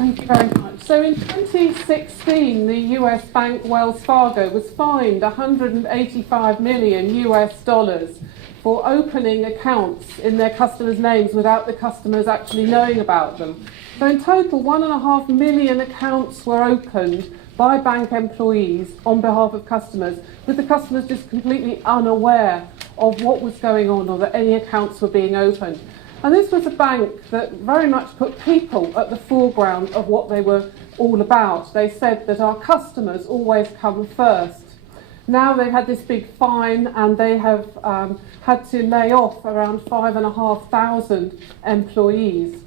Thank you very much. So in 2016, the US bank Wells Fargo was fined $185 million for opening accounts in their customers' names without the customers actually knowing about them. So in total, 1.5 million accounts were opened by bank employees on behalf of customers, with the customers just completely unaware of what was going on or that any accounts were being opened. And this was a bank that very much put people at the foreground of what they were all about. They said that our customers always come first. Now they've had this big fine and they have had to lay off around 5,500 employees.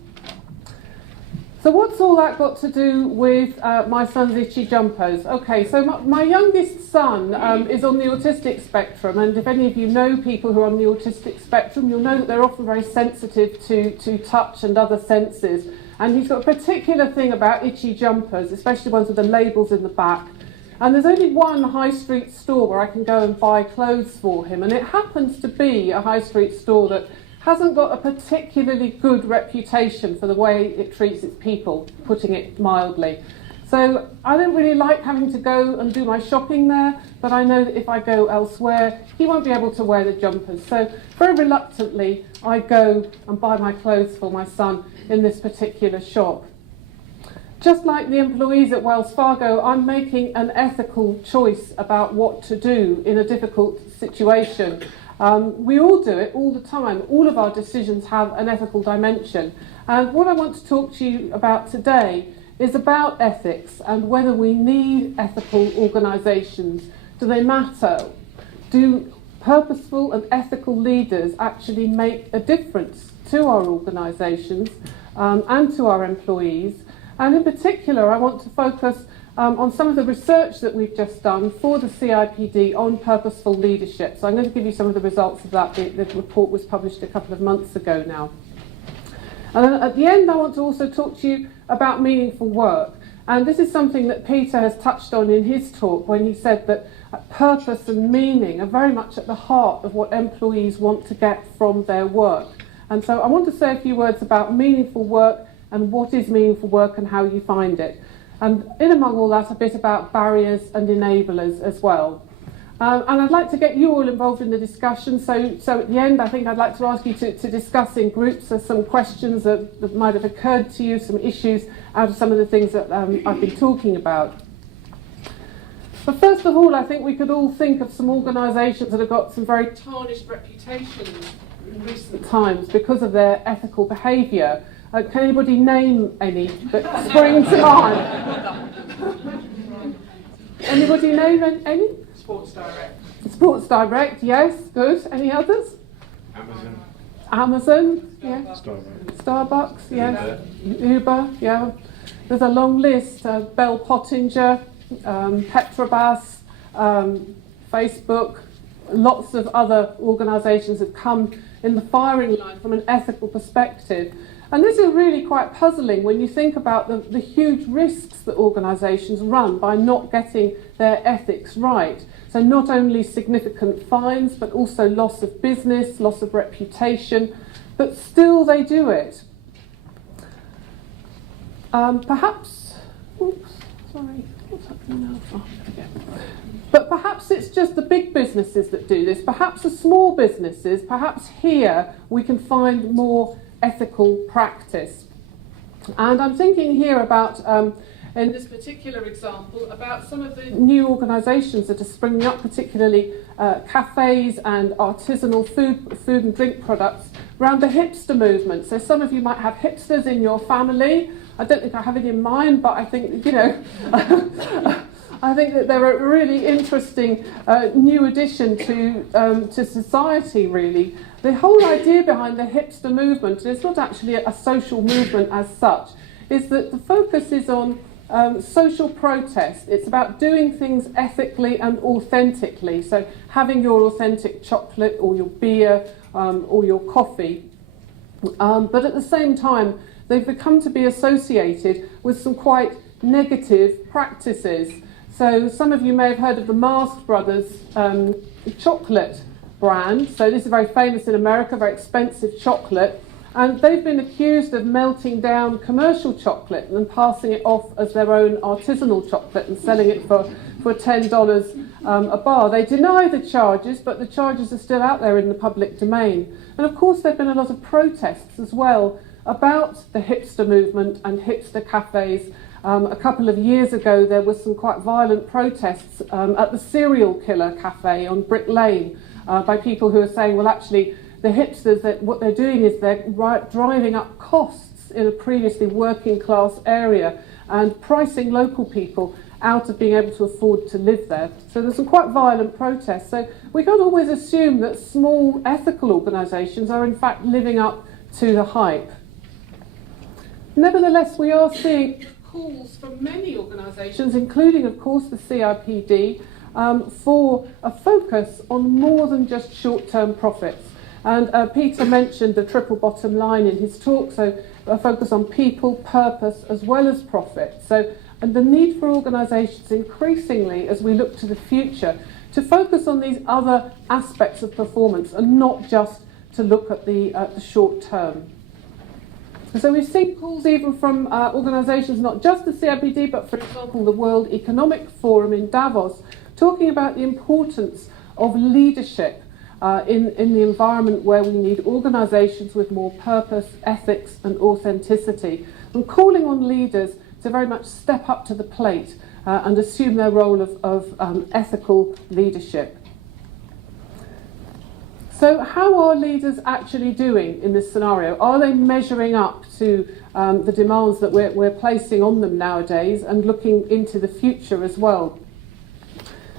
So what's all that got to do with my son's itchy jumpers? Okay, so my youngest son is on the autistic spectrum, and if any of you know people who are on the autistic spectrum, you'll know that they're often very sensitive to touch and other senses. And he's got a particular thing about itchy jumpers, especially ones with the labels in the back. And there's only one high street store where I can go and buy clothes for him, and it happens to be a high street store that hasn't got a particularly good reputation for the way it treats its people, putting it mildly. So I don't really like having to go and do my shopping there, but I know that if I go elsewhere, he won't be able to wear the jumpers. So very reluctantly, I go and buy my clothes for my son in this particular shop. Just like the employees at Wells Fargo, I'm making an ethical choice about what to do in a difficult situation. We all do it all the time. All of our decisions have an ethical dimension. And what I want to talk to you about today is about ethics and whether we need ethical organisations. Do they matter? Do purposeful and ethical leaders actually make a difference to our organisations and to our employees? And in particular, I want to focus on some of the research that we've just done for the CIPD on purposeful leadership. So I'm going to give you some of the results of that. The report was published a couple of months ago now. And then at the end, I want to also talk to you about meaningful work. And this is something that Peter has touched on in his talk when he said that purpose and meaning are very much at the heart of what employees want to get from their work. And so I want to say a few words about meaningful work and what is meaningful work and how you find it. And in among all that, a bit about barriers and enablers as well. And I'd like to get you all involved in the discussion. So at the end, I think I'd like to ask you to discuss in groups some questions that might have occurred to you, some issues out of some of the things that I've been talking about. But first of all, I think we could all think of some organisations that have got some very tarnished reputations in recent times because of their ethical behaviour. Can anybody name any that spring to mind? Anybody name any? Sports Direct. Sports Direct, yes, good. Any others? Amazon, yeah. Starbucks, yes. Uber, yeah. There's a long list. Bell Pottinger, Petrobras, Facebook. Lots of other organisations have come in the firing line from an ethical perspective. And this is really quite puzzling when you think about the huge risks that organisations run by not getting their ethics right. So not only significant fines, but also loss of business, loss of reputation, but still they do it. Perhaps, oops, sorry, what's happening now? Oh, there we go. But perhaps it's just the big businesses that do this. Perhaps the small businesses, perhaps here we can find more ethical practice. And I'm thinking here about, in this particular example, about some of the new organisations that are springing up, particularly cafes and artisanal food and drink products around the hipster movement. So some of you might have hipsters in your family. I don't think I have it in mind, but I think, you know, I think that they're a really interesting new addition to society, really. The whole idea behind the hipster movement, and it's not actually a social movement as such, is that the focus is on social protest. It's about doing things ethically and authentically. So having your authentic chocolate or your beer or your coffee. But at the same time, they've become to be associated with some quite negative practices. So some of you may have heard of the Mars Brothers chocolate brand. So this is very famous in America, very expensive chocolate. And they've been accused of melting down commercial chocolate and passing it off as their own artisanal chocolate and selling it for $10 a bar. They deny the charges, but the charges are still out there in the public domain. And of course, there have been a lot of protests as well about the hipster movement and hipster cafes. A couple of years ago, there was some quite violent protests at the Serial Killer Cafe on Brick Lane by people who are saying, well, actually, the hipsters, that what they're doing is they're driving up costs in a previously working class area and pricing local people out of being able to afford to live there. So there's some quite violent protests. So we can't always assume that small ethical organisations are in fact living up to the hype. Nevertheless, we are seeing calls from many organisations, including of course the CIPD, for a focus on more than just short-term profits. And Peter mentioned the triple bottom line in his talk, so a focus on people, purpose, as well as profit. And the need for organisations increasingly, as we look to the future, to focus on these other aspects of performance and not just to look at the short term. So we've seen calls even from organisations, not just the CIPD, but for example the World Economic Forum in Davos, talking about the importance of leadership in the environment where we need organisations with more purpose, ethics and authenticity, and calling on leaders to very much step up to the plate and assume their role of ethical leadership. So how are leaders actually doing in this scenario? Are they measuring up to the demands that we're placing on them nowadays and looking into the future as well?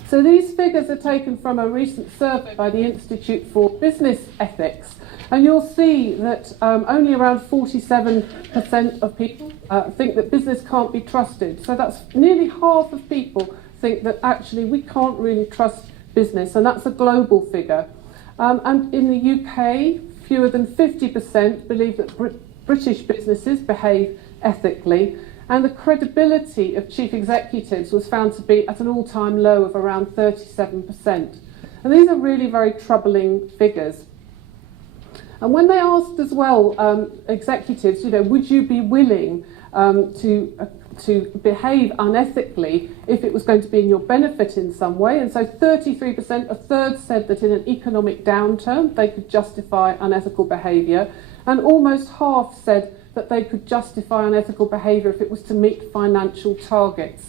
So these figures are taken from a recent survey by the Institute for Business Ethics, and you'll see that only around 47% of people think that business can't be trusted. So that's nearly half of people think that actually we can't really trust business, and that's a global figure. And in the UK, fewer than 50% believe that British businesses behave ethically, and the credibility of chief executives was found to be at an all-time low of around 37%. And these are really very troubling figures. And when they asked as well executives, would you be willing to behave unethically if it was going to be in your benefit in some way? And so 33%, a third, said that in an economic downturn they could justify unethical behaviour, and almost half said that they could justify unethical behaviour if it was to meet financial targets.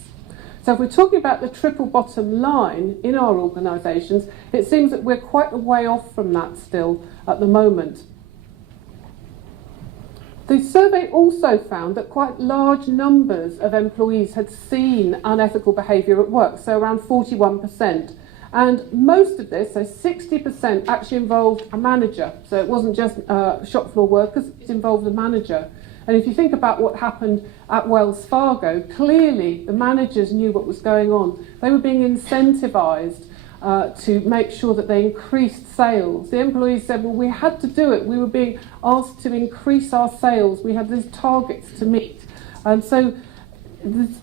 So if we're talking about the triple bottom line in our organisations, it seems that we're quite a way off from that still at the moment. The survey also found that quite large numbers of employees had seen unethical behaviour at work, so around 41%. And most of this, so 60%, actually involved a manager. So it wasn't just shop floor workers, it involved a manager. And if you think about what happened at Wells Fargo, clearly the managers knew what was going on. They were being incentivised to make sure that they increased sales. The employees said, well, we had to do it. We were being asked to increase our sales. We had these targets to meet. And so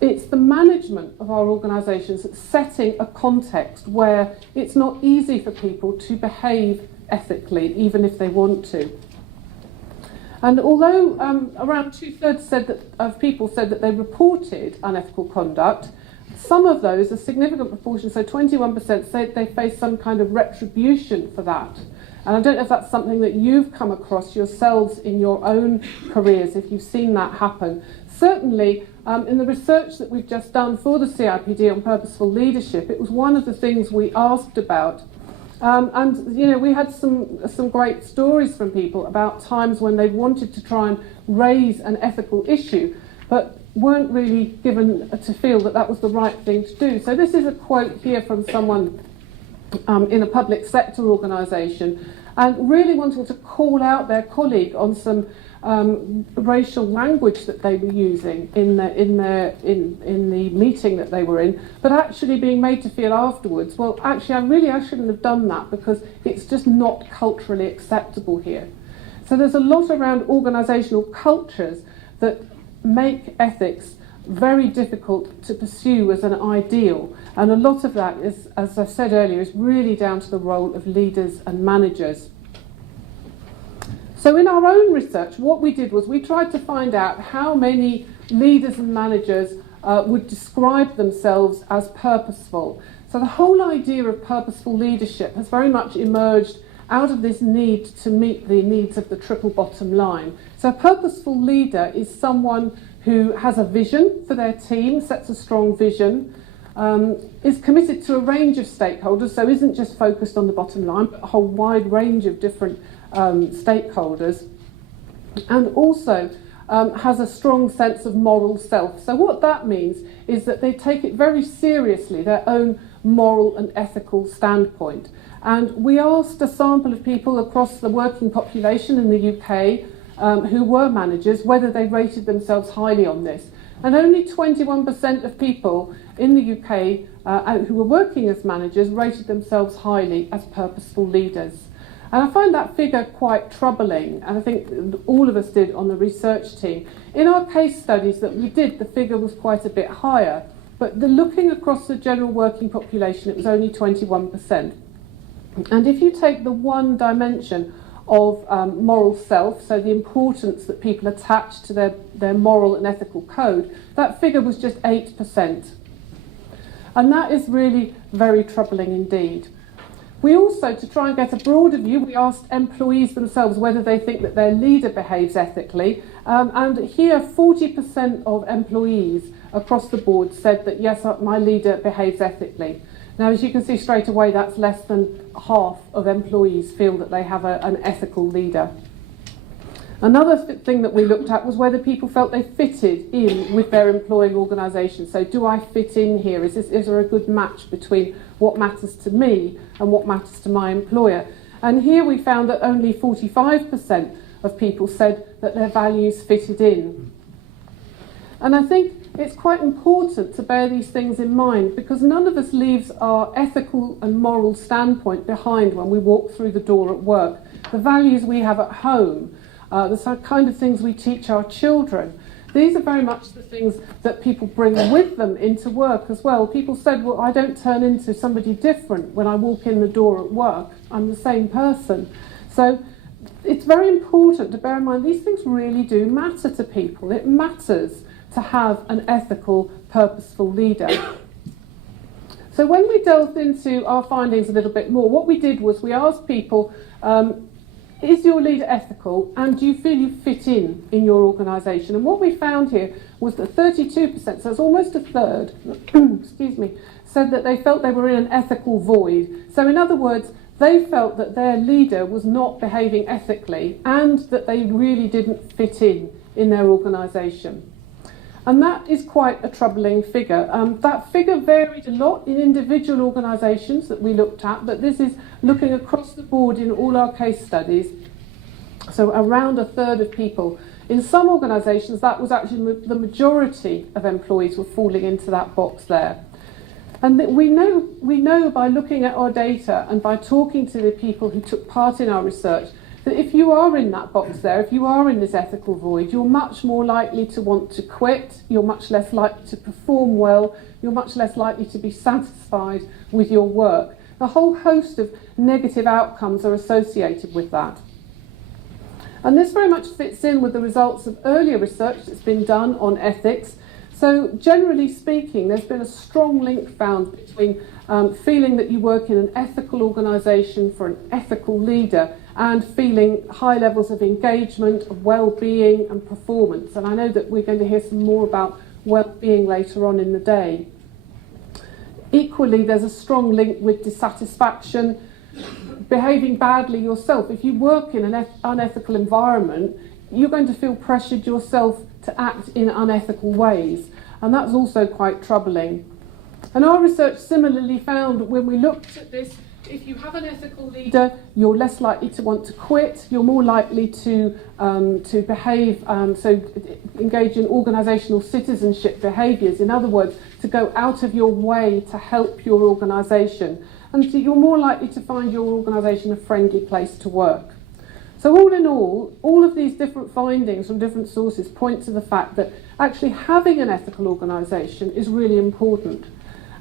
it's the management of our organisations that's setting a context where it's not easy for people to behave ethically, even if they want to. And although around two-thirds of people said that they reported unethical conduct, some of those, a significant proportion, so 21%, said they faced some kind of retribution for that. And I don't know if that's something that you've come across yourselves in your own careers, if you've seen that happen. Certainly, in the research that we've just done for the CIPD on purposeful leadership, it was one of the things we asked about. And we had some great stories from people about times when they wanted to try and raise an ethical issue, but weren't really given to feel that that was the right thing to do. So this is a quote here from someone in a public sector organisation, and really wanting to call out their colleague on some racial language that they were using in the meeting that they were in, but actually being made to feel afterwards, well, actually, I shouldn't have done that because it's just not culturally acceptable here. So there's a lot around organisational cultures that make ethics very difficult to pursue as an ideal, and a lot of that is, as I said earlier, is really down to the role of leaders and managers. So in our own research, what we did was we tried to find out how many leaders and managers would describe themselves as purposeful. So the whole idea of purposeful leadership has very much emerged out of this need to meet the needs of the triple bottom line. So a purposeful leader is someone who has a vision for their team, sets a strong vision, is committed to a range of stakeholders, so isn't just focused on the bottom line, but a whole wide range of different stakeholders, and also has a strong sense of moral self. So what that means is that they take it very seriously, their own moral and ethical standpoint. And we asked a sample of people across the working population in the UK who were managers whether they rated themselves highly on this. And only 21% of people in the UK who were working as managers rated themselves highly as purposeful leaders. And I find that figure quite troubling, and I think all of us did on the research team. In our case studies that we did, the figure was quite a bit higher, but looking across the general working population, it was only 21%. And if you take the one dimension of moral self, so the importance that people attach to their moral and ethical code, that figure was just 8%. And that is really very troubling indeed. We also, to try and get a broader view, we asked employees themselves whether they think that their leader behaves ethically. And here 40% of employees across the board said that yes, my leader behaves ethically. Now, as you can see straight away, that's less than half of employees feel that they have an ethical leader. Another thing that we looked at was whether people felt they fitted in with their employing organisation. So do I fit in here? Is there a good match between what matters to me and what matters to my employer? And here we found that only 45% of people said that their values fitted in. And I think it's quite important to bear these things in mind, because none of us leaves our ethical and moral standpoint behind when we walk through the door at work. The values we have at home, the kind of things we teach our children, these are very much the things that people bring with them into work as well. People said, well, I don't turn into somebody different when I walk in the door at work. I'm the same person. So it's very important to bear in mind these things really do matter to people. It matters to have an ethical, purposeful leader. So when we delved into our findings a little bit more, what we did was we asked people, is your leader ethical, and do you feel you fit in your organisation? And what we found here was that 32%, so it's almost a third, excuse me, said that they felt they were in an ethical void. So in other words, they felt that their leader was not behaving ethically and that they really didn't fit in their organisation. And that is quite a troubling figure. That figure varied a lot in individual organisations that we looked at, but this is looking across the board in all our case studies. So around a third of people. In some organisations, that was actually the majority of employees were falling into that box there. And we know by looking at our data and by talking to the people who took part in our research that if you are in that box there, if you are in this ethical void, you're much more likely to want to quit, you're much less likely to perform well, you're much less likely to be satisfied with your work. A whole host of negative outcomes are associated with that. And this very much fits in with the results of earlier research that's been done on ethics. So generally speaking, there's been a strong link found between feeling that you work in an ethical organisation for an ethical leader and feeling high levels of engagement, of well-being and performance. And I know that we're going to hear some more about well-being later on in the day. Equally, there's a strong link with dissatisfaction, behaving badly yourself. If you work in an unethical environment, you're going to feel pressured yourself to act in unethical ways. And that's also quite troubling. And our research similarly found when we looked at this, if you have an ethical leader, you're less likely to want to quit, you're more likely to behave, so engage in organisational citizenship behaviours. In other words, to go out of your way to help your organisation. And so you're more likely to find your organisation a friendly place to work. So all in all of these different findings from different sources point to the fact that actually having an ethical organisation is really important.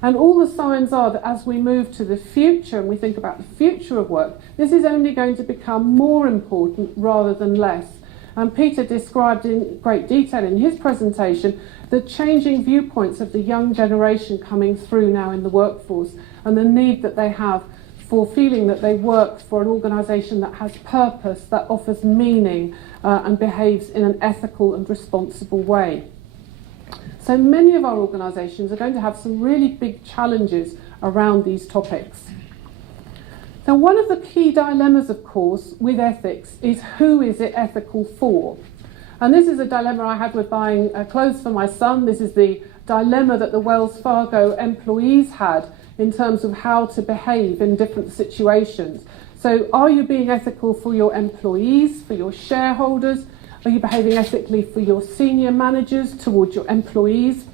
And all the signs are that as we move to the future and we think about the future of work, this is only going to become more important rather than less. And Peter described in great detail in his presentation the changing viewpoints of the young generation coming through now in the workforce and the need that they have for feeling that they work for an organisation that has purpose, that offers meaning and behaves in an ethical and responsible way. So many of our organisations are going to have some really big challenges around these topics. Now, one of the key dilemmas, of course, with ethics is who is it ethical for? And this is a dilemma I had with buying clothes for my son. This is the dilemma that the Wells Fargo employees had in terms of how to behave in different situations. So are you being ethical for your employees, for your shareholders? Are you behaving ethically for your senior managers, towards your employees,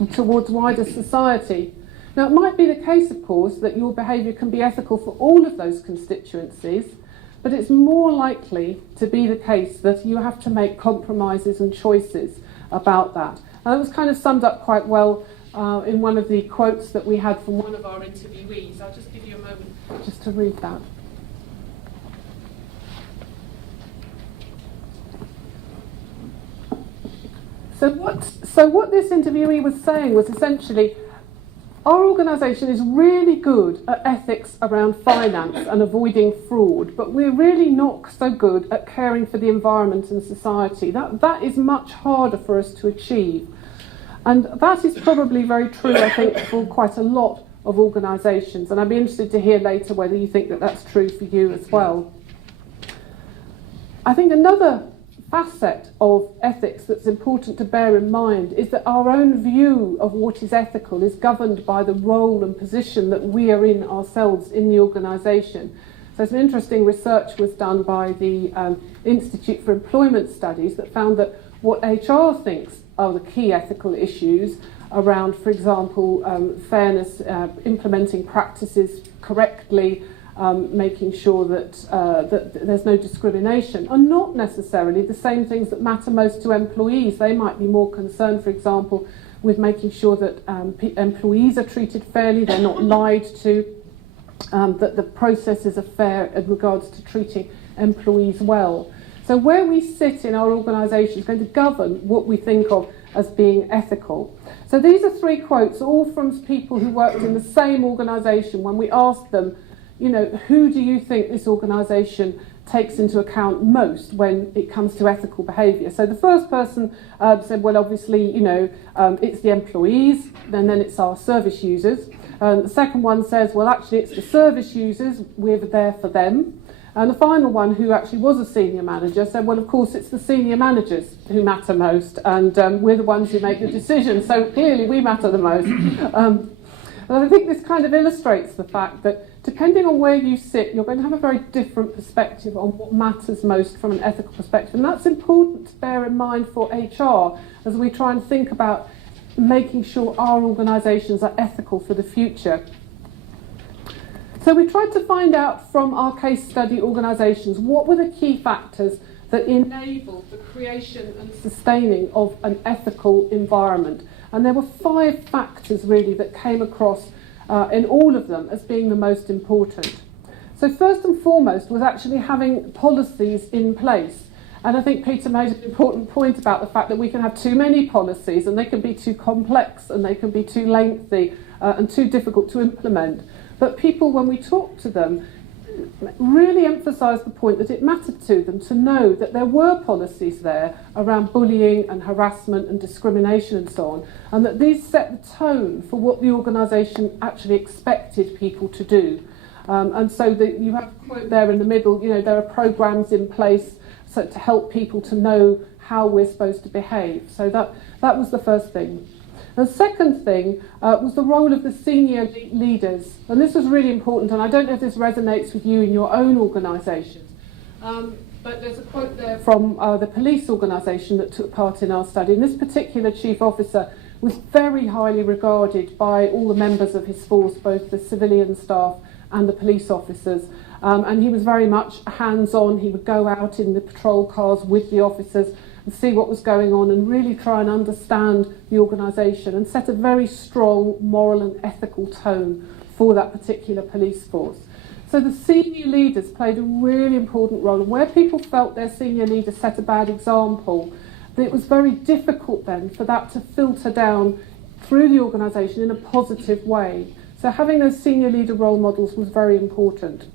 and towards wider society? Now, it might be the case, of course, that your behaviour can be ethical for all of those constituencies, but it's more likely to be the case that you have to make compromises and choices about that. And that was kind of summed up quite well in one of the quotes that we had from one of our interviewees. I'll just give you a moment just to read that. So what this interviewee was saying was essentially, our organisation is really good at ethics around finance and avoiding fraud, but we're really not so good at caring for the environment and society. That is much harder for us to achieve. And that is probably very true, I think, for quite a lot of organisations. And I'd be interested to hear later whether you think that that's true for you as well. I think another facet of ethics that's important to bear in mind is that our own view of what is ethical is governed by the role and position that we are in ourselves in the organisation. So some interesting research was done by the Institute for Employment Studies that found that what HR thinks are the key ethical issues around, for example, fairness, implementing practices correctly, making sure that there's no discrimination, are not necessarily the same things that matter most to employees. They might be more concerned, for example, with making sure that employees are treated fairly, they're not lied to, that the processes are fair in regards to treating employees well. So where we sit in our organisation is going to govern what we think of as being ethical. So these are three quotes, all from people who worked in the same organisation. When we asked them, you know, who do you think this organisation takes into account most when it comes to ethical behaviour? So the first person said, well, obviously, you know, it's the employees, and then it's our service users. The second one says, well, actually, it's the service users, we're there for them. And the final one, who actually was a senior manager, said, well, of course, it's the senior managers who matter most, and we're the ones who make the decisions, so clearly we matter the most. And I think this kind of illustrates the fact that depending on where you sit, you're going to have a very different perspective on what matters most from an ethical perspective. And that's important to bear in mind for HR as we try and think about making sure our organisations are ethical for the future. So we tried to find out from our case study organisations what were the key factors that enabled the creation and sustaining of an ethical environment. And there were 5 factors really that came across in all of them as being the most important. So first and foremost was actually having policies in place. And I think Peter made an important point about the fact that we can have too many policies and they can be too complex and they can be too lengthy and too difficult to implement. But people, when we talk to them, really emphasised the point that it mattered to them to know that there were policies there around bullying and harassment and discrimination and so on, and that these set the tone for what the organisation actually expected people to do. And so you have a quote there in the middle, you know, there are programmes in place so to help people to know how we're supposed to behave. So that was the first thing. The second thing was the role of the senior leaders. And this was really important, and I don't know if this resonates with you in your own organisations. But there's a quote there from the police organisation that took part in our study. And this particular chief officer was very highly regarded by all the members of his force, both the civilian staff and the police officers. And he was very much hands-on. He would go out in the patrol cars with the officers and see what was going on and really try and understand the organisation and set a very strong moral and ethical tone for that particular police force. So the senior leaders played a really important role, and where people felt their senior leader set a bad example, it was very difficult then for that to filter down through the organisation in a positive way. So having those senior leader role models was very important.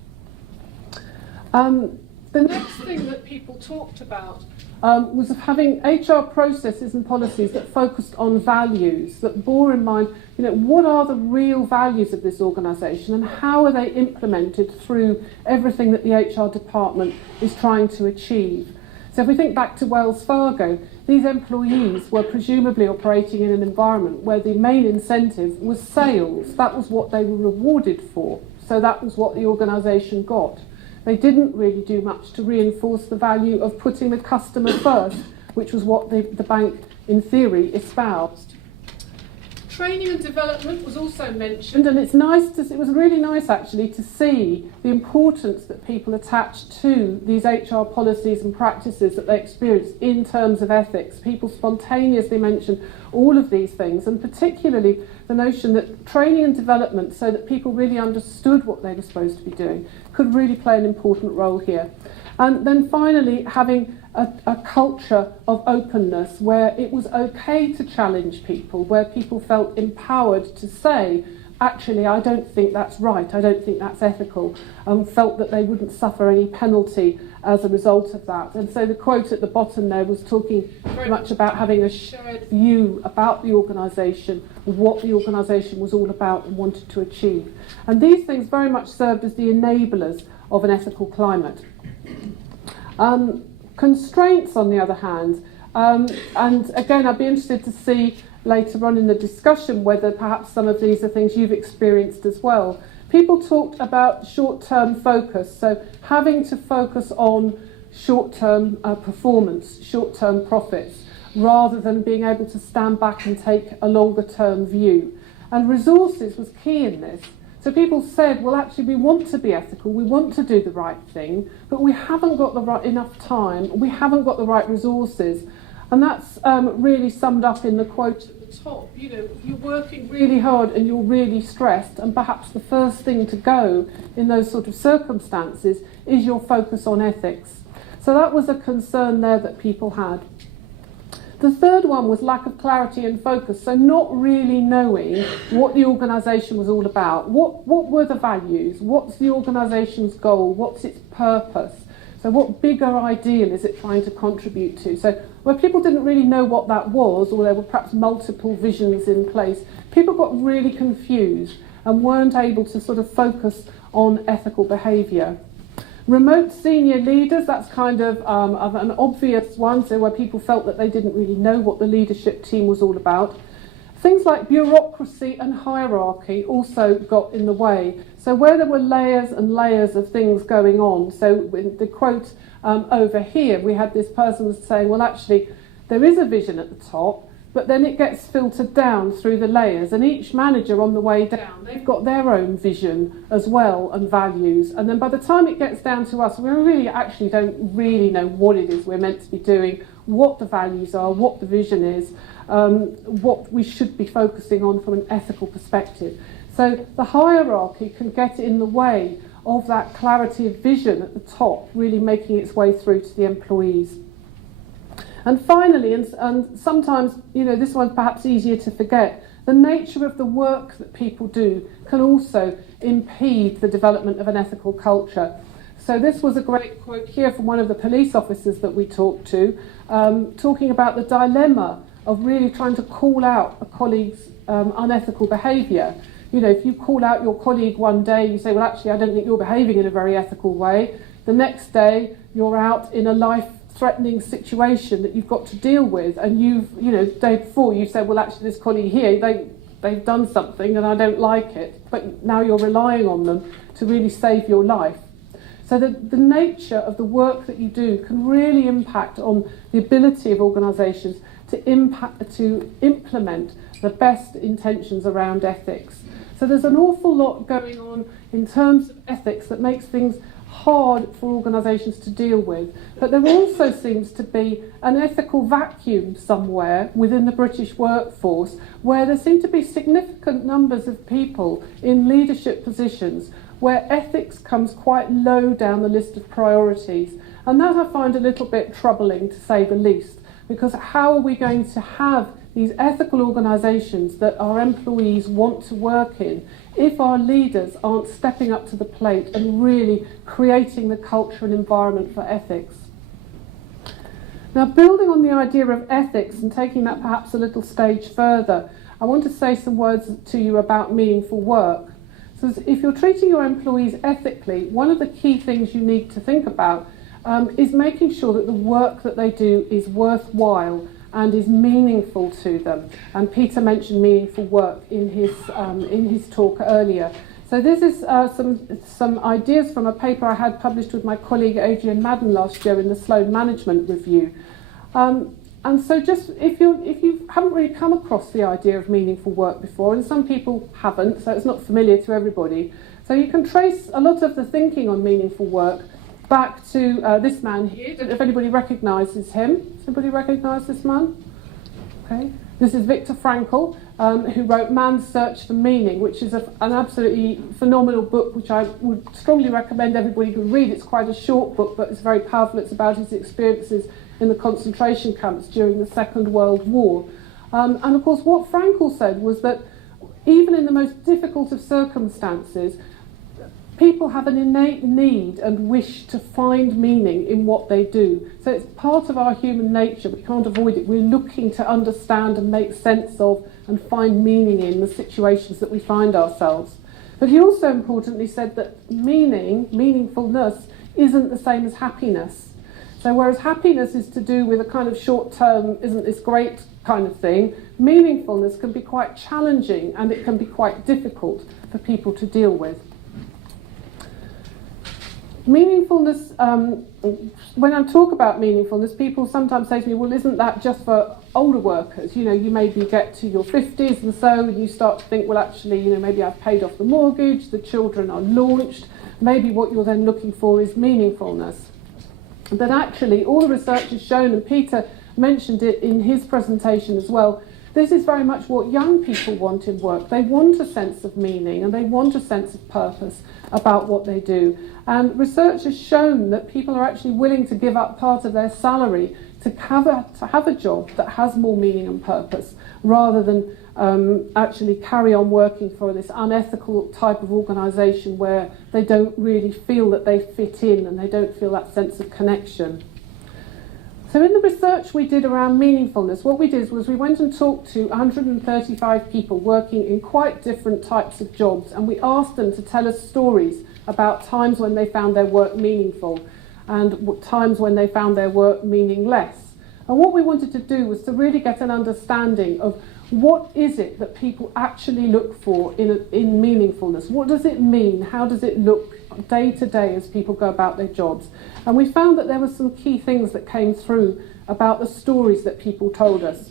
The next thing that people talked about was of having HR processes and policies that focused on values, that bore in mind, what are the real values of this organisation and how are they implemented through everything that the HR department is trying to achieve. So if we think back to Wells Fargo, these employees were presumably operating in an environment where the main incentive was sales. That was what they were rewarded for. So that was what the organisation got. They didn't really do much to reinforce the value of putting the customer first, which was what the bank, in theory, espoused. Training and development was also mentioned, and it was really nice actually to see the importance that people attached to these HR policies and practices that they experienced in terms of ethics. People spontaneously mentioned all of these things, and particularly the notion that training and development, so that people really understood what they were supposed to be doing, could really play an important role here. And then finally, having a culture of openness where it was okay to challenge people, where people felt empowered to say, actually, I don't think that's right, I don't think that's ethical, and felt that they wouldn't suffer any penalty as a result of that. And so the quote at the bottom there was talking very much about having a shared view about the organisation, what the organisation was all about and wanted to achieve. And these things very much served as the enablers of an ethical climate. Constraints, on the other hand, and again, I'd be interested to see later on in the discussion whether perhaps some of these are things you've experienced as well. People talked about short-term focus, so having to focus on short-term performance, short-term profits, rather than being able to stand back and take a longer-term view. And resources was key in this. So people said, well, actually, we want to be ethical, we want to do the right thing, but we haven't got enough time, we haven't got the right resources. And that's really summed up in the quote at the top. You're working really hard and you're really stressed, and perhaps the first thing to go in those sort of circumstances is your focus on ethics. So that was a concern there that people had. The third one was lack of clarity and focus, so not really knowing what the organisation was all about. What were the values? What's the organisation's goal? What's its purpose? So what bigger ideal is it trying to contribute to? So where people didn't really know what that was, or there were perhaps multiple visions in place, people got really confused and weren't able to sort of focus on ethical behaviour. Remote senior leaders, that's kind of an obvious one, so where people felt that they didn't really know what the leadership team was all about. Things like bureaucracy and hierarchy also got in the way. So where there were layers and layers of things going on, so in the quote over here, we had this person saying, well, actually, there is a vision at the top, but then it gets filtered down through the layers, and each manager on the way down, they've got their own vision as well and values, and then by the time it gets down to us, we really actually don't really know what it is we're meant to be doing, what the values are, what the vision is, what we should be focusing on from an ethical perspective. So the hierarchy can get in the way of that clarity of vision at the top, really making its way through to the employees. And finally, and sometimes, this one's perhaps easier to forget, the nature of the work that people do can also impede the development of an ethical culture. So this was a great quote here from one of the police officers that we talked to, talking about the dilemma of really trying to call out a colleague's unethical behaviour. If you call out your colleague one day, you say, well, actually, I don't think you're behaving in a very ethical way. The next day, you're out in a life-threatening situation that you've got to deal with, and the day before, you said, well, actually, this colleague here, they've done something and I don't like it, but now you're relying on them to really save your life. So the nature of the work that you do can really impact on the ability of organisations to implement the best intentions around ethics. So there's an awful lot going on in terms of ethics that makes things hard for organisations to deal with. But there also seems to be an ethical vacuum somewhere within the British workforce where there seem to be significant numbers of people in leadership positions where ethics comes quite low down the list of priorities. And that I find a little bit troubling, to say the least, because how are we going to have these ethical organisations that our employees want to work in if our leaders aren't stepping up to the plate and really creating the culture and environment for ethics? Now, building on the idea of ethics and taking that perhaps a little stage further, I want to say some words to you about meaningful work. So if you're treating your employees ethically, one of the key things you need to think about is making sure that the work that they do is worthwhile and is meaningful to them. And Peter mentioned meaningful work in his talk earlier. So this is some ideas from a paper I had published with my colleague Adrian Madden last year in the Sloan Management Review. And so just if you haven't really come across the idea of meaningful work before, and some people haven't, so it's not familiar to everybody, so you can trace a lot of the thinking on meaningful work back to this man here. I don't know if anybody recognises him. Does anybody recognise this man? Okay. This is Viktor Frankl, who wrote Man's Search for Meaning, which is an absolutely phenomenal book, which I would strongly recommend everybody can read. It's quite a short book, but it's very powerful. It's about his experiences in the concentration camps during the Second World War. And of course, what Frankl said was that even in the most difficult of circumstances, people have an innate need and wish to find meaning in what they do. So it's part of our human nature. We can't avoid it. We're looking to understand and make sense of and find meaning in the situations that we find ourselves. But he also importantly said that meaningfulness, isn't the same as happiness. So whereas happiness is to do with a kind of short-term, isn't this great kind of thing, meaningfulness can be quite challenging and it can be quite difficult for people to deal with. Meaningfulness, when I talk about meaningfulness, people sometimes say to me, well, isn't that just for older workers? You know, you maybe get to your 50s and so you start to think, well, actually, you know, maybe I've paid off the mortgage, the children are launched, maybe what you're then looking for is meaningfulness. But actually, all the research has shown, and Peter mentioned it in his presentation as well, this is very much what young people want in work. They want a sense of meaning and they want a sense of purpose about what they do. And research has shown that people are actually willing to give up part of their salary to have a job that has more meaning and purpose, rather than actually carry on working for this unethical type of organisation where they don't really feel that they fit in and they don't feel that sense of connection. So in the research we did around meaningfulness, what we did was we went and talked to 135 people working in quite different types of jobs, and we asked them to tell us stories about times when they found their work meaningful and times when they found their work meaningless. And what we wanted to do was to really get an understanding of what is it that people actually look for in meaningfulness. What does it mean? How does it look day to day as people go about their jobs? And we found that there were some key things that came through about the stories that people told us.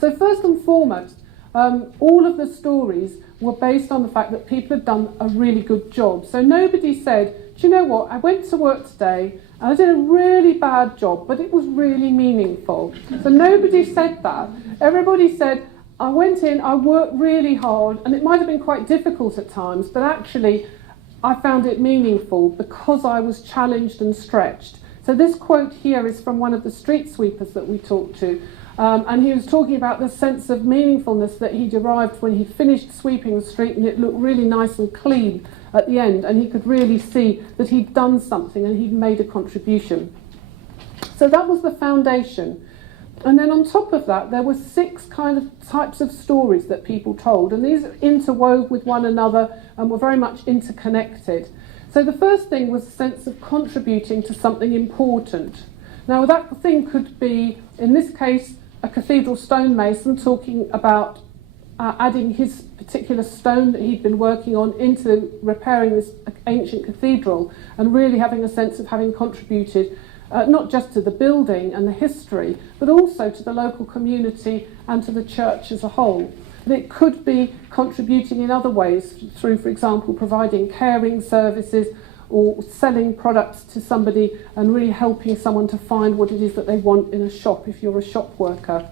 So first and foremost, all of the stories were based on the fact that people had done a really good job. So nobody said, do you know what, I went to work today and I did a really bad job, but it was really meaningful. So nobody said that. Everybody said, I went in, I worked really hard, and it might have been quite difficult at times, but actually I found it meaningful because I was challenged and stretched. So this quote here is from one of the street sweepers that we talked to. And he was talking about the sense of meaningfulness that he derived when he finished sweeping the street and it looked really nice and clean at the end, and he could really see that he'd done something and he'd made a contribution. So that was the foundation. And then on top of that, there were 6 kind of types of stories that people told, and these interwove with one another and were very much interconnected. So the first thing was a sense of contributing to something important. Now that thing could be, in this case, a cathedral stonemason talking about adding his particular stone that he'd been working on into repairing this ancient cathedral, and really having a sense of having contributed not just to the building and the history, but also to the local community and to the church as a whole. And it could be contributing in other ways through, for example, providing caring services or selling products to somebody and really helping someone to find what it is that they want in a shop if you're a shop worker.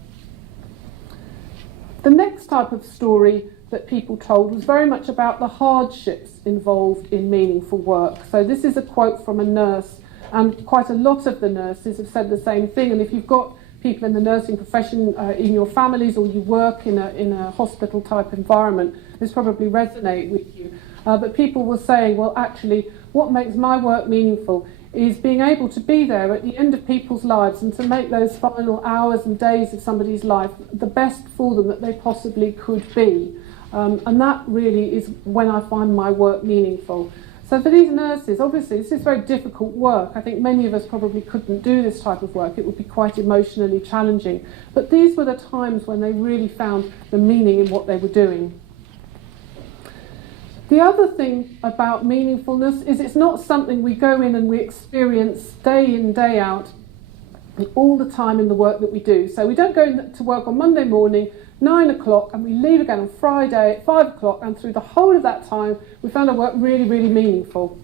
The next type of story that people told was very much about the hardships involved in meaningful work. So this is a quote from a nurse, and quite a lot of the nurses have said the same thing. And if you've got people in the nursing profession in your families, or you work in a hospital type environment, this probably resonate with you. But people were saying, well, actually, what makes my work meaningful is being able to be there at the end of people's lives and to make those final hours and days of somebody's life the best for them that they possibly could be. And that really is when I find my work meaningful. So for these nurses, obviously, this is very difficult work. I think many of us probably couldn't do this type of work. It would be quite emotionally challenging. But these were the times when they really found the meaning in what they were doing. The other thing about meaningfulness is it's not something we go in and we experience day in, day out, all the time in the work that we do. So we don't go to work on Monday morning, 9 o'clock, and we leave again on Friday at 5 o'clock, and through the whole of that time we found our work really, really meaningful.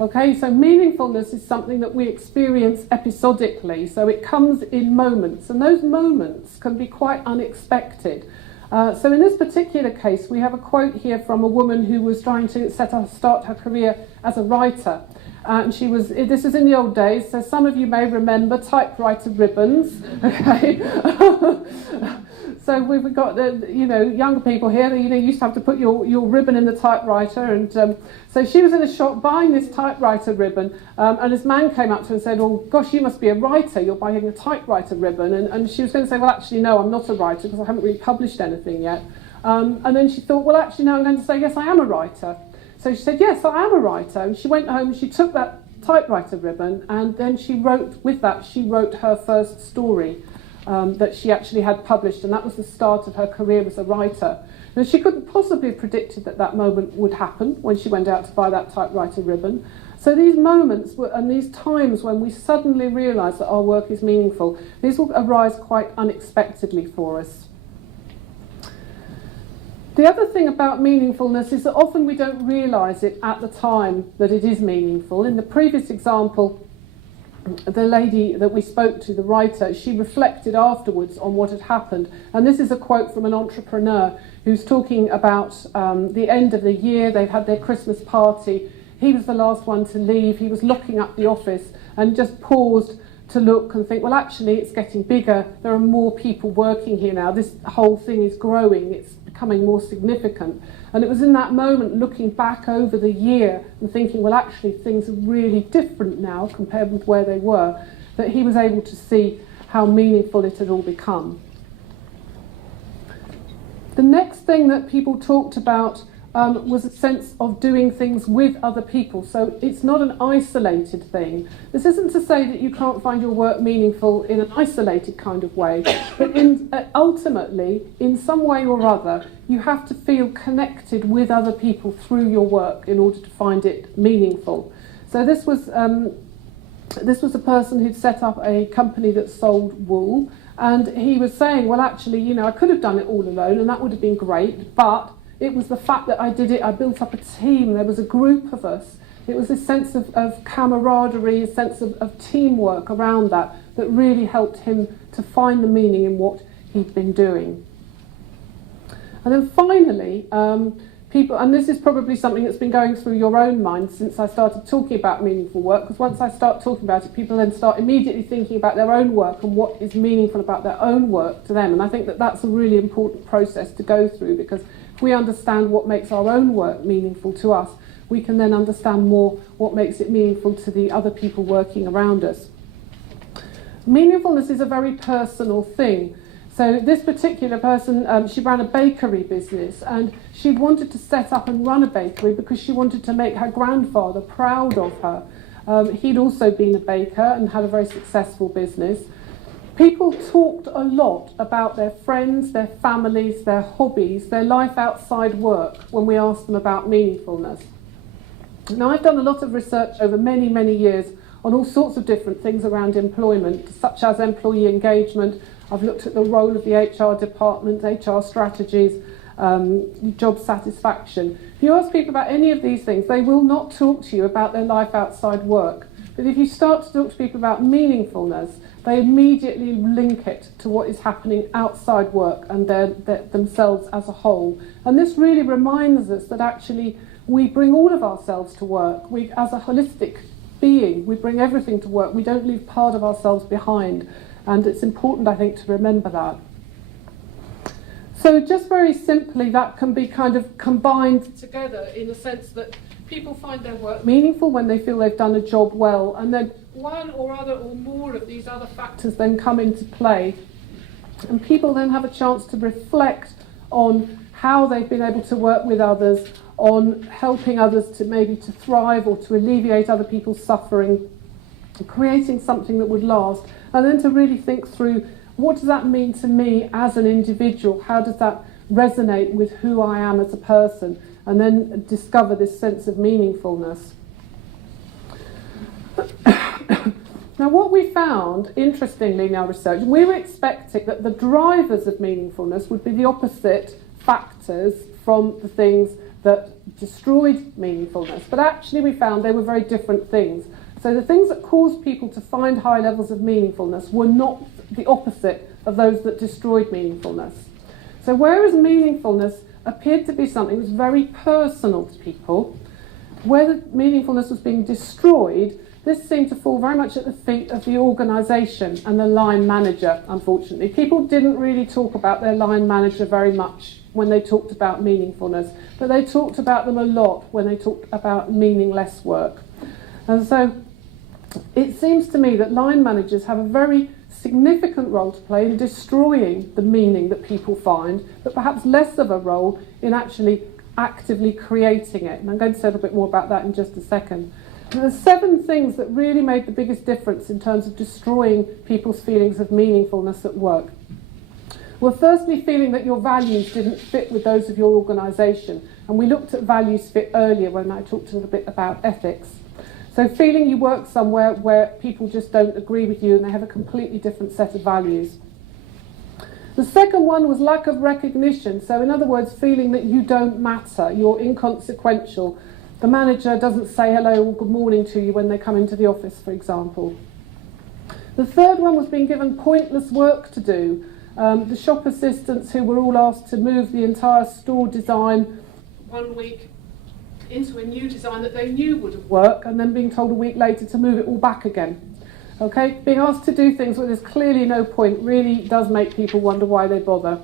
Okay, so meaningfulness is something that we experience episodically, so it comes in moments, and those moments can be quite unexpected. So in this particular case, we have a quote here from a woman who was trying to start her career as a writer. And this was in the old days, so some of you may remember typewriter ribbons, okay? So we've got younger people here. You used to have to put your ribbon in the typewriter, and so she was in a shop buying this typewriter ribbon, and this man came up to her and said, "Oh gosh, you must be a writer. You're buying a typewriter ribbon." And she was going to say, "Well, actually, no, I'm not a writer because I haven't really published anything yet." And then she thought, "Well, actually, no, I'm going to say yes, I am a writer." So she said, "Yes, I am a writer." And she went home. She took that typewriter ribbon, and then she wrote her first story. That she actually had published, and that was the start of her career as a writer. Now, she couldn't possibly have predicted that moment would happen when she went out to buy that typewriter ribbon. So these moments and these times when we suddenly realise that our work is meaningful, these will arise quite unexpectedly for us. The other thing about meaningfulness is that often we don't realise it at the time that it is meaningful. In the previous example, the lady that we spoke to, the writer, she reflected afterwards on what had happened. And this is a quote from an entrepreneur who's talking about the end of the year. They've had their Christmas party. He was the last one to leave. He was locking up the office and just paused to look and think, well, actually, it's getting bigger. There are more people working here now. This whole thing is growing. It's becoming more significant. And it was in that moment, looking back over the year and thinking, well, actually, things are really different now compared with where they were, that he was able to see how meaningful it had all become. The next thing that people talked about was a sense of doing things with other people. So it's not an isolated thing. This isn't to say that you can't find your work meaningful in an isolated kind of way, but ultimately, in some way or other, you have to feel connected with other people through your work in order to find it meaningful. So this was a person who'd set up a company that sold wool, and he was saying, well, actually, I could have done it all alone, and that would have been great, but it was the fact that I did it. I built up a team. There was a group of us. It was a sense of camaraderie, a sense of teamwork around that really helped him to find the meaning in what he'd been doing. And then finally, people, and this is probably something that's been going through your own mind since I started talking about meaningful work, because once I start talking about it, people then start immediately thinking about their own work and what is meaningful about their own work to them. And I think that that's a really important process to go through, because if we understand what makes our own work meaningful to us, we can then understand more what makes it meaningful to the other people working around us. Meaningfulness is a very personal thing. So this particular person, she ran a bakery business, and she wanted to set up and run a bakery because she wanted to make her grandfather proud of her. He'd also been a baker and had a very successful business. People talked a lot about their friends, their families, their hobbies, their life outside work when we asked them about meaningfulness. Now, I've done a lot of research over many, many years on all sorts of different things around employment, such as employee engagement. I've looked at the role of the HR department, HR strategies, job satisfaction. If you ask people about any of these things, they will not talk to you about their life outside work. But if you start to talk to people about meaningfulness, they immediately link it to what is happening outside work and themselves as a whole. And this really reminds us that actually we bring all of ourselves to work. We, as a holistic being, we bring everything to work. We don't leave part of ourselves behind. And it's important, I think, to remember that. So just very simply, that can be kind of combined together in the sense that people find their work meaningful when they feel they've done a job well, and then one or other or more of these other factors then come into play, and people then have a chance to reflect on how they've been able to work with others, on helping others to maybe to thrive or to alleviate other people's suffering, creating something that would last, and then to really think through, what does that mean to me as an individual? How does that resonate with who I am as a person? And then discover this sense of meaningfulness. Now, what we found, interestingly in our research, we were expecting that the drivers of meaningfulness would be the opposite factors from the things that destroyed meaningfulness. But actually we found they were very different things. So the things that caused people to find high levels of meaningfulness were not the opposite of those that destroyed meaningfulness. So whereas meaningfulness appeared to be something that was very personal to people, where the meaningfulness was being destroyed, this seemed to fall very much at the feet of the organisation and the line manager, unfortunately. People didn't really talk about their line manager very much when they talked about meaningfulness, but they talked about them a lot when they talked about meaningless work. And so it seems to me that line managers have a very significant role to play in destroying the meaning that people find, but perhaps less of a role in actually actively creating it. And I'm going to say a little bit more about that in just a second. There are 7 things that really made the biggest difference in terms of destroying people's feelings of meaningfulness at work. Well, firstly, feeling that your values didn't fit with those of your organisation. And we looked at values fit earlier when I talked a little bit about ethics. So feeling you work somewhere where people just don't agree with you and they have a completely different set of values. The second one was lack of recognition. So in other words, feeling that you don't matter, you're inconsequential. The manager doesn't say hello or good morning to you when they come into the office, for example. The third one was being given pointless work to do. The shop assistants who were all asked to move the entire store design one week into a new design that they knew wouldn't work, and then being told a week later to move it all back again. Okay, being asked to do things where there's clearly no point really does make people wonder why they bother.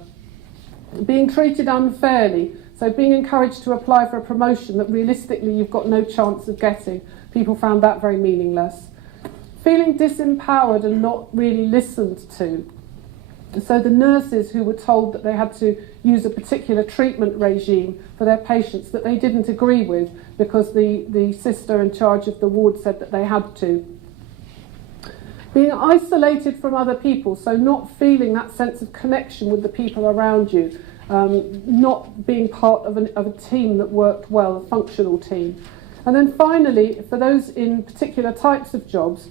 Being treated unfairly, so being encouraged to apply for a promotion that realistically you've got no chance of getting. People found that very meaningless. Feeling disempowered and not really listened to. So the nurses who were told that they had to use a particular treatment regime for their patients that they didn't agree with because the sister in charge of the ward said that they had to. Being isolated from other people, so not feeling that sense of connection with the people around you, not being part of a team that worked well, a functional team. And then finally, for those in particular types of jobs,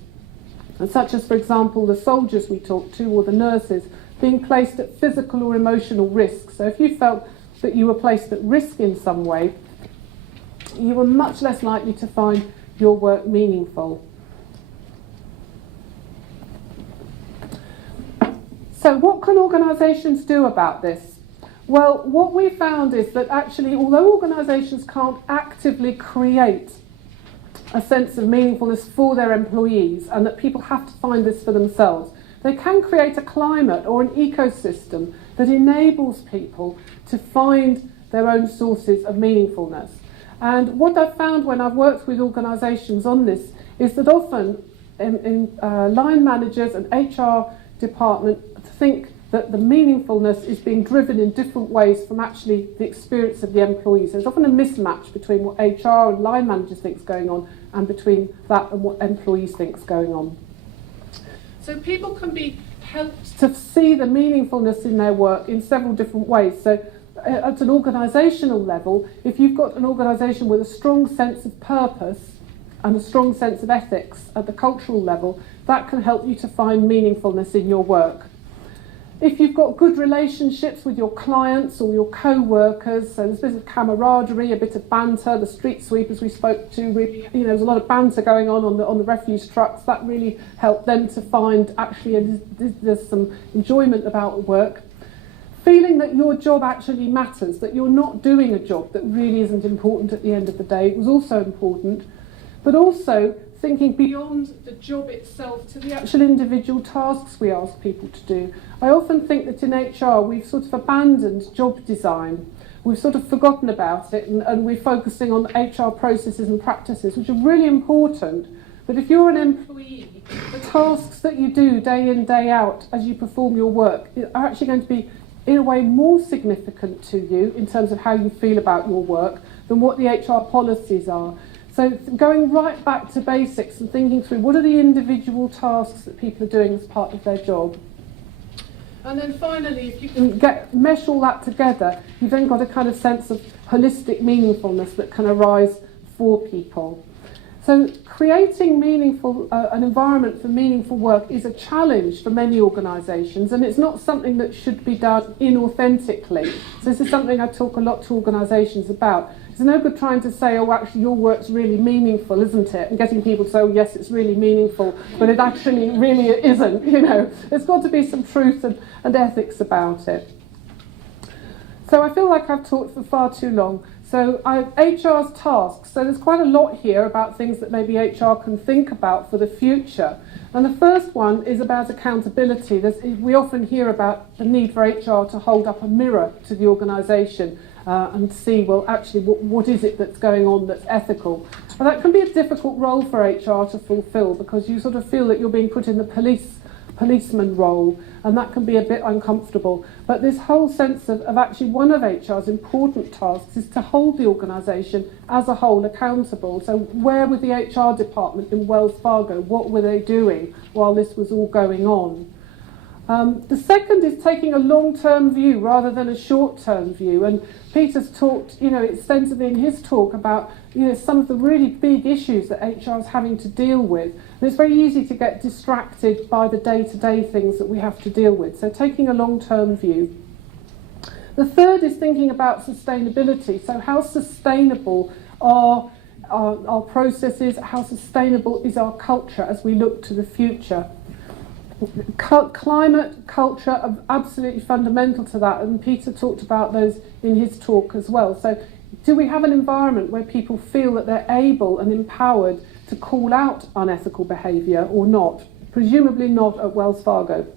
such as, for example, the soldiers we talked to or the nurses, being placed at physical or emotional risk. So if you felt that you were placed at risk in some way, you were much less likely to find your work meaningful. So what can organisations do about this? Well, what we found is that actually, although organisations can't actively create a sense of meaningfulness for their employees, and that people have to find this for themselves, they can create a climate or an ecosystem that enables people to find their own sources of meaningfulness. And what I've found when I've worked with organisations on this is that often line managers and HR department think that the meaningfulness is being driven in different ways from actually the experience of the employees. There's often a mismatch between what HR and line managers think is going on and between that and what employees think is going on. So people can be helped to see the meaningfulness in their work in several different ways. So at an organisational level, if you've got an organisation with a strong sense of purpose and a strong sense of ethics at the cultural level, that can help you to find meaningfulness in your work. If you've got good relationships with your clients or your co-workers, so there's a bit of camaraderie, a bit of banter, the street sweepers we spoke to, really, there's a lot of banter going on the refuse trucks. That really helped them to find actually there's some enjoyment about work. Feeling that your job actually matters, that you're not doing a job that really isn't important at the end of the day was also important. But also thinking beyond the job itself to the actual individual tasks we ask people to do. I often think that in HR we've sort of abandoned job design. We've sort of forgotten about it and we're focusing on HR processes and practices, which are really important. But if you're an employee, the tasks that you do day in, day out as you perform your work are actually going to be, in a way, more significant to you in terms of how you feel about your work than what the HR policies are. So going right back to basics and thinking through what are the individual tasks that people are doing as part of their job. And then finally, if you can mesh all that together, you've then got a kind of sense of holistic meaningfulness that can arise for people. So creating an environment for meaningful work is a challenge for many organisations, and it's not something that should be done inauthentically. So this is something I talk a lot to organisations about. It's no good trying to say, oh, actually your work's really meaningful, isn't it? And getting people to say, oh, yes, it's really meaningful, but it actually really isn't, There's got to be some truth and ethics about it. So I feel like I've talked for far too long. So HR's tasks. So there's quite a lot here about things that maybe HR can think about for the future. And the first one is about accountability. We often hear about the need for HR to hold up a mirror to the organisation and see, well, actually, what is it that's going on that's ethical? And that can be a difficult role for HR to fulfil because you sort of feel that you're being put in the policeman role, and that can be a bit uncomfortable. But this whole sense of actually one of HR's important tasks is to hold the organisation as a whole accountable. So where was the HR department in Wells Fargo? What were they doing while this was all going on? The second is taking a long-term view rather than a short-term view. And Peter's talked, extensively in his talk about, some of the really big issues that HR is having to deal with. And it's very easy to get distracted by the day-to-day things that we have to deal with. So taking a long-term view. The third is thinking about sustainability. So how sustainable are our processes? How sustainable is our culture as we look to the future? Climate, culture are absolutely fundamental to that, and Peter talked about those in his talk as well. So do we have an environment where people feel that they're able and empowered to call out unethical behaviour or not? Presumably not at Wells Fargo.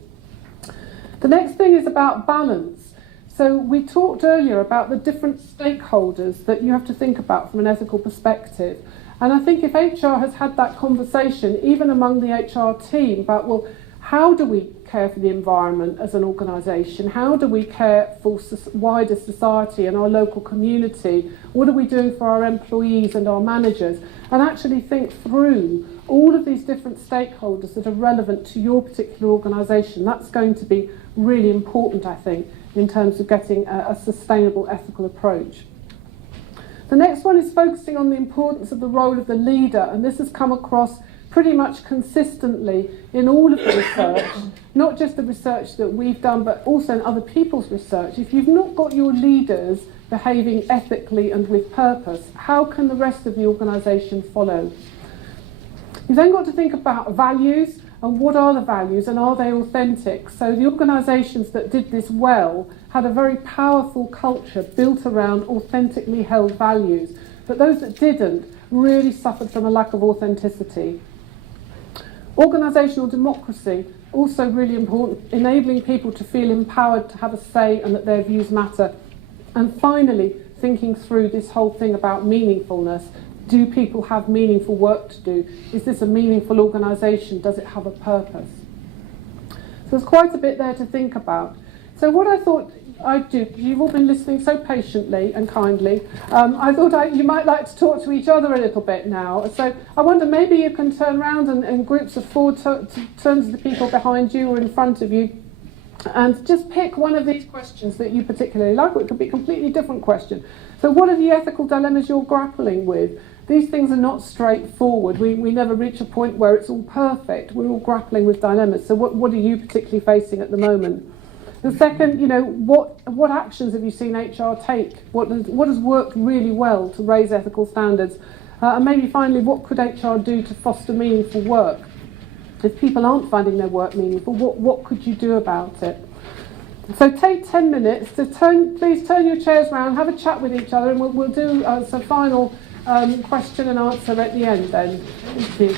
The next thing is about balance. So we talked earlier about the different stakeholders that you have to think about from an ethical perspective. And I think if HR has had that conversation, even among the HR team, about, well, how do we care for the environment as an organisation? How do we care for wider society and our local community? What are we doing for our employees and our managers? And actually think through all of these different stakeholders that are relevant to your particular organisation. That's going to be really important, I think, in terms of getting a sustainable ethical approach. The next one is focusing on the importance of the role of the leader, and this has come across pretty much consistently in all of the research, not just the research that we've done, but also in other people's research. If you've not got your leaders behaving ethically and with purpose, how can the rest of the organisation follow? You've then got to think about values, and what are the values, and are they authentic? So the organisations that did this well had a very powerful culture built around authentically held values, but those that didn't really suffered from a lack of authenticity. Organisational democracy, also really important, enabling people to feel empowered to have a say and that their views matter. And finally, thinking through this whole thing about meaningfulness. Do people have meaningful work to do? Is this a meaningful organisation? Does it have a purpose? So there's quite a bit there to think about. So what I thought I'd do, because you've all been listening so patiently and kindly, I thought you might like to talk to each other a little bit now. So I wonder, maybe you can turn around and in groups of four turn to the people behind you or in front of you and just pick one of these questions that you particularly like, or it could be a completely different question. So what are the ethical dilemmas you're grappling with? These things are not straightforward. We never reach a point where it's all perfect. We're all grappling with dilemmas. So what are you particularly facing at the moment? The second, what actions have you seen HR take? What has worked really well to raise ethical standards? And maybe finally, what could HR do to foster meaningful work? If people aren't finding their work meaningful, what could you do about it? So take 10 minutes to please turn your chairs around, have a chat with each other, and we'll do some final question and answer at the end then. Thank you.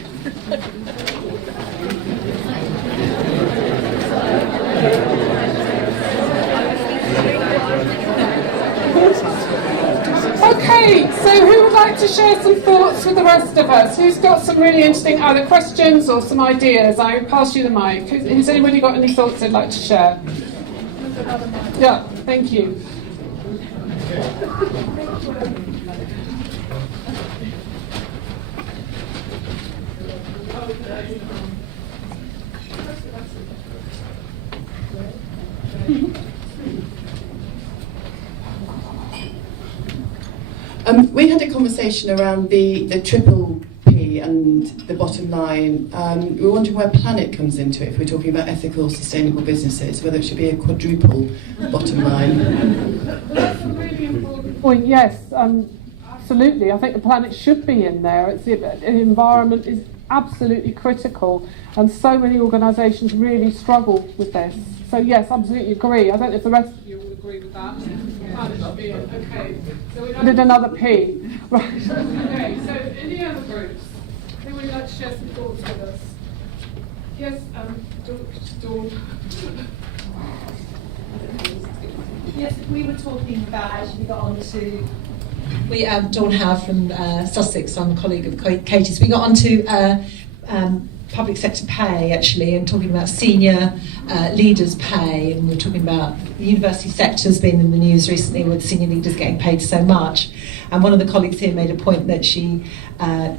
Okay, so who would like to share some thoughts with the rest of us? Who's got some really interesting either questions or some ideas? I pass you the mic. Has anybody got any thoughts they'd like to share? Yeah, thank you. We had a conversation around the triple P and the bottom line. We were wondering where planet comes into it if we're talking about ethical, sustainable businesses, whether it should be a quadruple bottom line. That's a really important point, yes, absolutely. I think the planet should be in there. The environment is absolutely critical, and so many organisations really struggle with this. So yes, absolutely agree. I don't know if the rest of you will agree with that. Planet should be in. Okay, so we added another P. Right. Okay, so any other groups? Who would like to share some thoughts with us? Yes, Dawn. Yes, we were talking about, actually got on to, Dawn Howard from Sussex, I'm a colleague of Katie's, we got on to public sector pay actually, and talking about senior leaders' pay, and we were talking about the university sector's been in the news recently with senior leaders getting paid so much. And one of the colleagues here made a point that she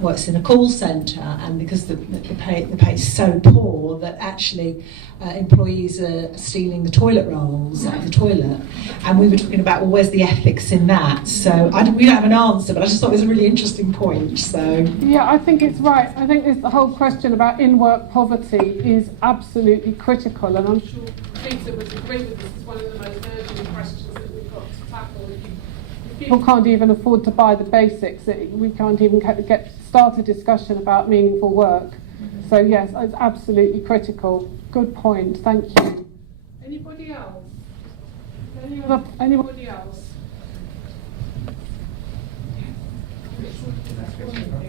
works in a call centre, and because the pay is so poor that actually employees are stealing the toilet rolls out of the toilet. And we were talking about, well, where's the ethics in that? So we don't have an answer, but I just thought it was a really interesting point. So yeah, I think it's right. I think the whole question about in-work poverty is absolutely critical, and I'm sure Peter would agree with this. It's one of the most urgent questions that we've got to tackle. If people can't even afford to buy the basics, we can't even start a discussion about meaningful work. So yes, it's absolutely critical. Good point. Thank you. Anybody else? Anybody else?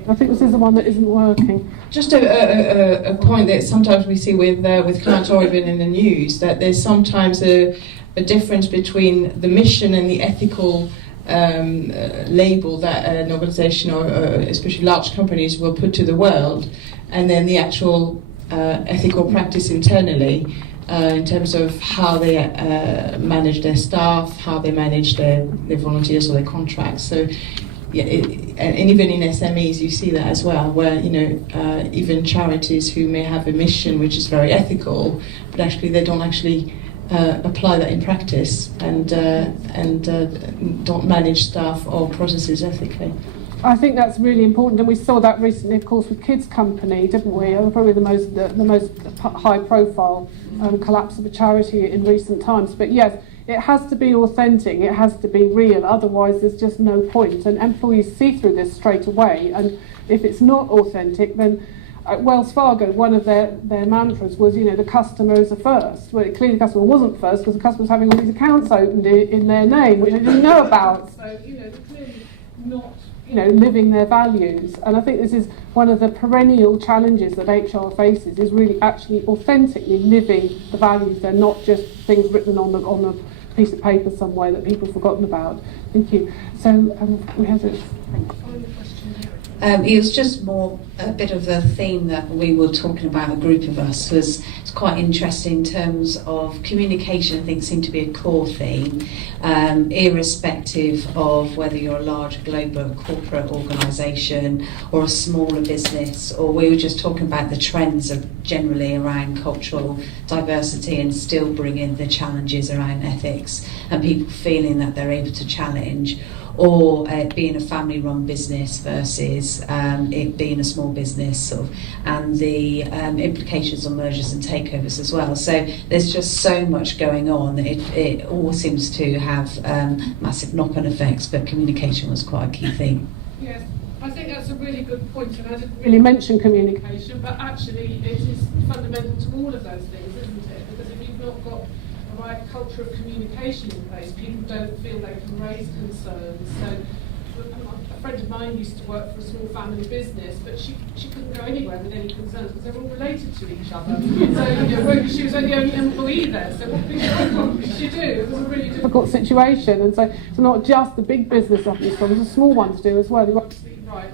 I think this is the one that isn't working. Just a point that sometimes we see with clients or even in the news, that there's sometimes a difference between the mission and the ethical label that an organisation or especially large companies will put to the world, and then the actual ethical practice internally in terms of how they manage their staff, how they manage their volunteers or their contracts. So, yeah, and even in SMEs you see that as well, where even charities who may have a mission which is very ethical, but actually they don't actually apply that in practice and don't manage staff or processes ethically. I think that's really important, and we saw that recently, of course, with Kids Company, didn't we? Probably the most high-profile collapse of a charity in recent times. But yes, it has to be authentic, it has to be real, otherwise there's just no point. And employees see through this straight away, and if it's not authentic, then at Wells Fargo, one of their mantras was, the customer is the first. Well, clearly the customer wasn't first, because the customer was having all these accounts opened in their name, which they didn't know about. So, they're clearly not living their values. And I think this is one of the perennial challenges that HR faces, is really actually authentically living the values. They're not just things written on a piece of paper somewhere that people have forgotten about. Thank you. So we have this. It was just more a bit of the theme that we were talking about, a group of us, it's quite interesting in terms of communication. I think seemed to be a core theme, irrespective of whether you're a large global corporate organisation or a smaller business, or we were just talking about the trends of generally around cultural diversity and still bringing the challenges around ethics and people feeling that they're able to challenge, or it being a family-run business versus it being a small business, sort of, and the implications on mergers and takeovers as well. So there's just so much going on. It all seems to have massive knock-on effects, but communication was quite a key thing. Yes, I think that's a really good point, and I didn't really mention communication, but actually it is fundamental to all of those things, isn't it? Because if you've not got the right culture of communication in place, people don't feel they can raise concerns. So a friend of mine used to work for a small family business, but she couldn't go anywhere with any concerns because they're all related to each other. So she was the only employee there. So what could she do? It was a really difficult situation, and so not just the big business office problems, the small ones do as well. You're absolutely right.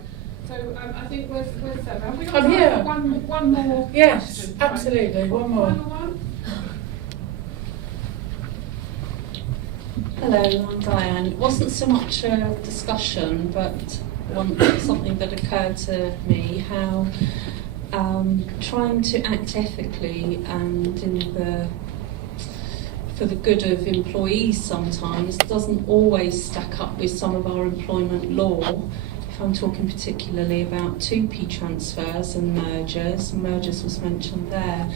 So I think where's Sarah? Have we got I'm here. One more? Yes, question? absolutely. Right. One more. Final one? Hello, I'm Diane. It wasn't so much a discussion, but something that occurred to me, how trying to act ethically and for the good of employees sometimes doesn't always stack up with some of our employment law. If I'm talking particularly about 2P transfers and mergers was mentioned there.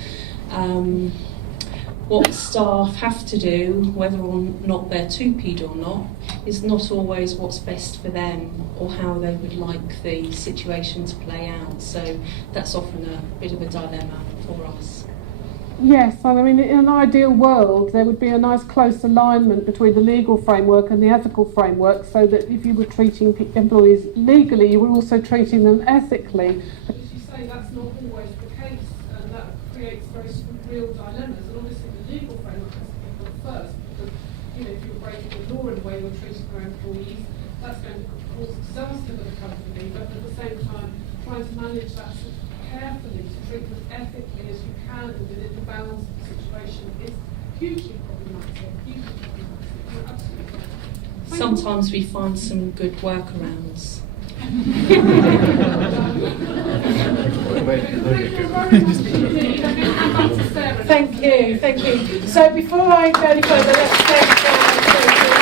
What staff have to do, whether or not they're 2P'd or not, is not always what's best for them or how they would like the situation to play out. So that's often a bit of a dilemma for us. Yes, and I mean, in an ideal world, there would be a nice close alignment between the legal framework and the ethical framework, so that if you were treating employees legally, you were also treating them ethically. But as you say, that's not always the case, and that creates very real dilemmas. And obviously, the legal framework has to be put first, because if you're breaking the law in the way you're treating your employees, that's going to cause disaster for the company. But at the same time, trying to manage that sort of carefully, to treat them ethically as you can within the balance of the situation is hugely problematic. You're absolutely right. Sometimes we find some good workarounds. Thank you. So before I go any further, let's thank